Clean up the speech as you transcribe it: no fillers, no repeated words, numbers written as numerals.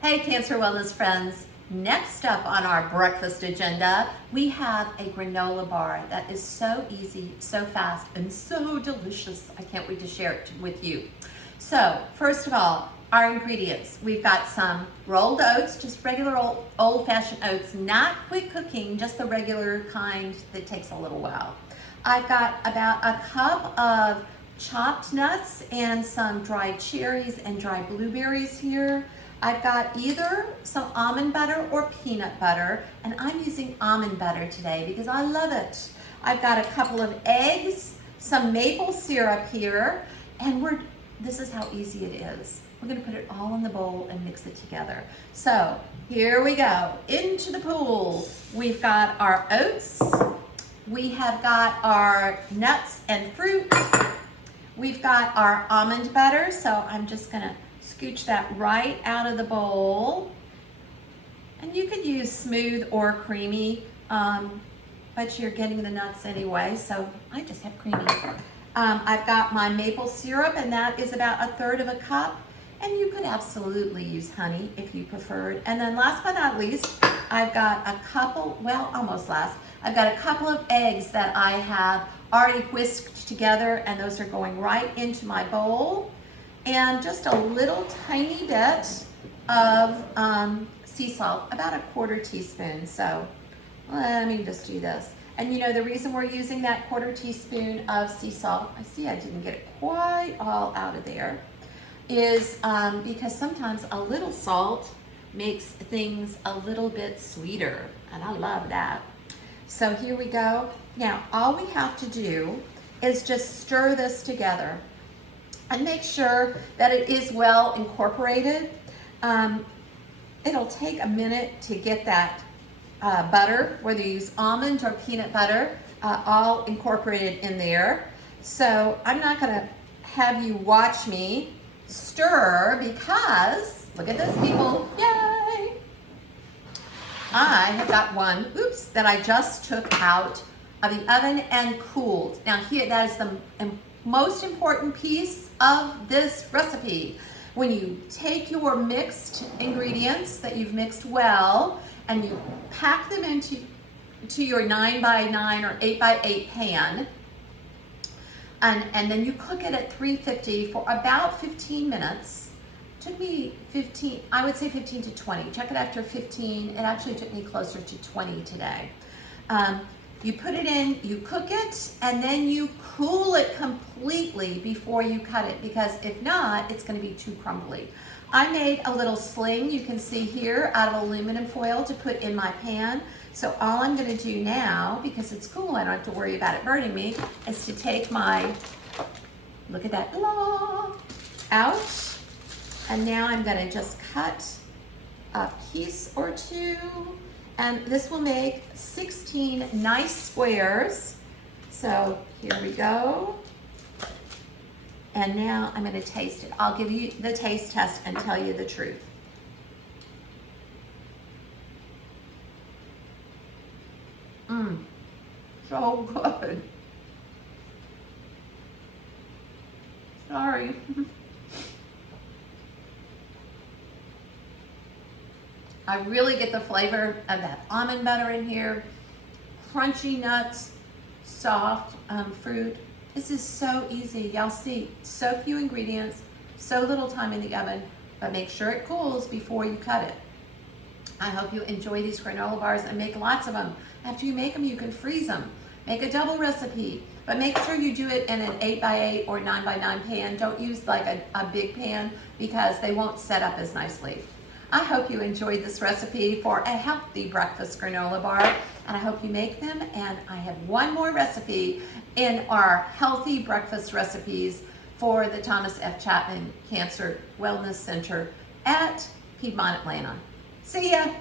Hey Cancer Wellness friends, next up on our breakfast agenda, we have a granola bar that is so easy, so fast, and so delicious. I can't wait to share it with you. So first of all, our ingredients. We've got some rolled oats, just regular old-fashioned oats, not quick cooking, just the regular kind that takes a little while. I've got about a cup of chopped nuts and some dried cherries and dried blueberries here. I've got either some almond butter or peanut butter, and I'm using almond butter today because I love it. I've got a couple of eggs, some maple syrup here, and this is how easy it is. We're gonna put it all in the bowl and mix it together. So here we go, into the pool. We've got our oats, we have got our nuts and fruit, we've got our almond butter, so I'm just gonna scooch that right out of the bowl. And you could use smooth or creamy, but you're getting the nuts anyway, so I just have creamy. I've got my maple syrup, and that is about 1/3 of a cup. And you could absolutely use honey if you preferred. And then last but not least, I've got a couple, well, almost last, I've got a couple of eggs that I have already whisked together, and those are going right into my bowl. And just a little tiny bit of sea salt, about 1/4 teaspoon. So let me just do this. And you know, the reason we're using that 1/4 teaspoon of sea salt, I see I didn't get it quite all out of there, is because sometimes a little salt makes things a little bit sweeter, and I love that. So here we go. Now, all we have to do is just stir this together and make sure that it is well incorporated. It'll take a minute to get that butter, whether you use almond or peanut butter, all incorporated in there. So I'm not gonna have you watch me stir because, look at this people, yay! I have got one, oops, that I just took out of the oven and cooled. Now here, that is the most important piece of this recipe. When you take your mixed ingredients that you've mixed well and you pack them into your 9x9 or 8x8 pan, and then you cook it at 350 for about 15 minutes. Took me 15, I would say 15 to 20. Check it after 15. It actually took me closer to 20 today. You put it in, you cook it, and then you cool it completely before you cut it, because if not, it's gonna be too crumbly. I made a little sling, you can see here, out of aluminum foil to put in my pan. So all I'm gonna do now, because it's cool, I don't have to worry about it burning me, is to take my, look at that, out. And now I'm gonna just cut a piece or two, and this will make 16 nice squares. So here we go. And now I'm gonna taste it. I'll give you the taste test and tell you the truth. So good. Sorry. I really get the flavor of that almond butter in here, crunchy nuts, soft fruit. This is so easy. Y'all see, so few ingredients, so little time in the oven, but make sure it cools before you cut it. I hope you enjoy these granola bars and make lots of them. After you make them, you can freeze them. Make a double recipe, but make sure you do it in an 8x8 or 9x9 pan. Don't use like a big pan because they won't set up as nicely. I hope you enjoyed this recipe for a healthy breakfast granola bar, and I hope you make them. And I have one more recipe in our healthy breakfast recipes for the Thomas F. Chapman Cancer Wellness Center at Piedmont, Atlanta. See ya.